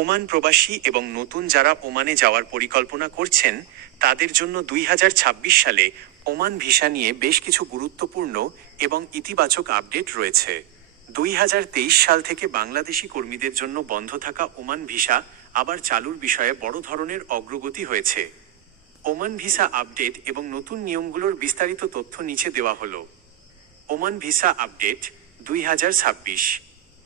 Oman প্রবাসী এবং নতুন যারা ওমানে যাওয়ার পরিকল্পনা করছেন তাদের জন্য 2026 সালে ওমান ভিসা নিয়ে বেশ কিছু গুরুত্বপূর্ণ এবং ইতিবাচক আপডেট রয়েছে। 2023 সাল থেকে বাংলাদেশি কর্মীদের জন্য বন্ধ থাকা ওমান ভিসা আবার চালুর বিষয়ে বড় ধরনের অগ্রগতি হয়েছে। ওমান ভিসা আপডেট এবং নতুন নিয়মগুলোর বিস্তারিত তথ্য নিচে দেওয়া হলো। ওমান ভিসা আপডেট 2026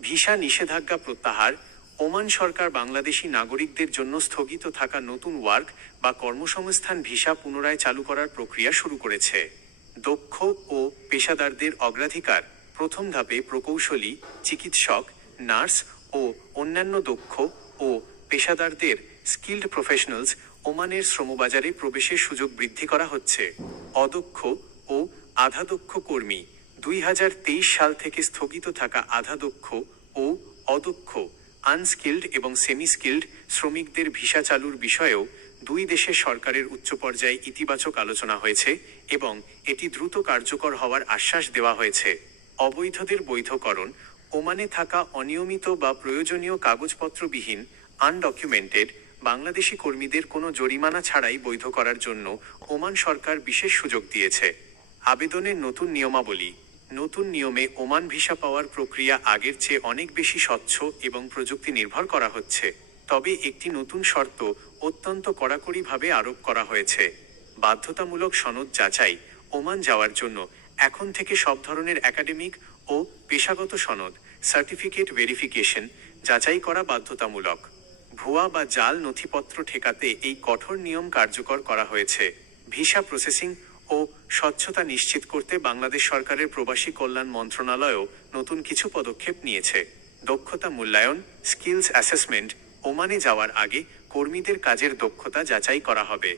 ভিসা নিষেধাজ্ঞা প্রত্যাহার। ওমান সরকার বাংলাদেশি নাগরিকদের জন্য স্থগিত থাকা নতুন ওয়ার্ক বা কর্মসংস্থান ভিসা পুনরায় চালু করার প্রক্রিয়া শুরু করেছে। দক্ষ ও পেশাদারদের অগ্রাধিকার। প্রথম ধাপে প্রকৌশলী, চিকিৎসক, নার্স ও অন্যান্য দক্ষ ও পেশাদারদের স্কিল্ড প্রফেশনালস ওমানের শ্রমবাজারে প্রবেশের সুযোগ বৃদ্ধি করা হচ্ছে। অদক্ষ ও আধাদক্ষ কর্মী। 2023 সাল থেকে স্থগিত থাকা আধাদক্ষ ও অদক্ষ আনস্কিল্ড এবং সেমি স্কিল্ড শ্রমিকদের ভিসা চালুর বিষয়েও দুই দেশের সরকারের উচ্চ পর্যায়ে ইতিবাচক আলোচনা হয়েছে এবং এটি দ্রুত কার্যকর হওয়ার আশ্বাস দেওয়া হয়েছে। অবৈধদের বৈধকরণ। ওমানে থাকা অনিয়মিত বা প্রয়োজনীয় কাগজপত্রবিহীন আনডকুমেন্টেড বাংলাদেশি কর্মীদের কোনো জরিমানা ছাড়াই বৈধ করার জন্য ওমান সরকার বিশেষ সুযোগ দিয়েছে। আবেদনের নতুন নিয়মাবলী। নতুন নিয়মে ওমান ভিসা পাওয়ার প্রক্রিয়া আগের চেয়ে অনেক বেশি স্বচ্ছ এবং প্রযুক্তি নির্ভর করা হচ্ছে। তবে একটি নতুন শর্ত অত্যন্ত কড়াকড়িভাবে আরোপ করা হয়েছে। বাধ্যতামূলক সনদ যাচাই। ওমান যাওয়ার জন্য এখন থেকে সব ধরনের একাডেমিক ও পেশাগত সনদ সার্টিফিকেট ভেরিফিকেশন যাচাই করা বাধ্যতামূলক। ভুয়া বা জাল নথিপত্র ঠেকাতে এই কঠোর নিয়ম কার্যকর করা হয়েছে। ভিসা প্রসেসিং ও স্বচ্ছতা নিশ্চিত করতে বাংলাদেশ সরকারের প্রবাসী কল্যাণ মন্ত্রণালয়ও নতুন কিছু পদক্ষেপ নিয়েছে। দক্ষতা মূল্যায়ন, স্কিলস অ্যাসেসমেন্ট। ওমানে যাওয়ার আগে কর্মীদের কাজের দক্ষতা যাচাই করা হবে।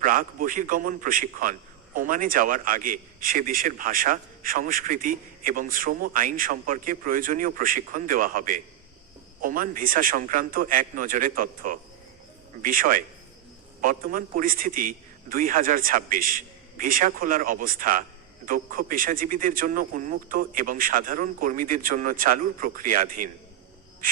প্রাক বহির্গমন প্রশিক্ষণ। ওমানে যাওয়ার আগে সে দেশের ভাষা, সংস্কৃতি এবং শ্রম আইন সম্পর্কে প্রয়োজনীয় প্রশিক্ষণ দেওয়া হবে। ওমান ভিসা সংক্রান্ত এক নজরে তথ্য বিষয়। বর্তমান পরিস্থিতি 2026 ভিসা খোলার অবস্থা। দক্ষ পেশাজীবীদের জন্য উন্মুক্ত এবং সাধারণ কর্মীদের জন্য চালুর প্রক্রিয়াধীন।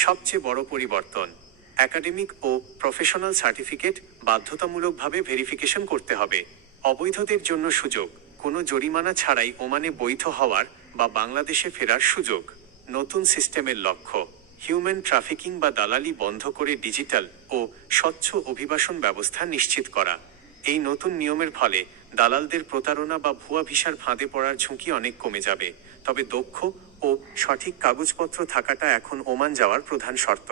সবচেয়ে বড় পরিবর্তন, একাডেমিক ও প্রফেশনাল সার্টিফিকেট বাধ্যতামূলকভাবে ভেরিফিকেশন করতে হবে। অবৈধদের জন্য সুযোগ, কোনো জরিমানা ছাড়াই ওমানে বৈধ হওয়ার বা বাংলাদেশে ফেরার সুযোগ। নতুন সিস্টেমের লক্ষ্য, হিউম্যান ট্রাফিকিং বা দালালি বন্ধ করে ডিজিটাল ও স্বচ্ছ অভিবাসন ব্যবস্থা নিশ্চিত করা। এই নতুন নিয়মের ফলে দালালদের প্রতারণা বা ভুয়া ভিসার ফাঁদে পড়ার ঝুঁকি অনেক কমে যাবে। তবে দক্ষ ও সঠিক কাগজপত্র থাকাটা এখন ওমান যাওয়ার প্রধান শর্ত।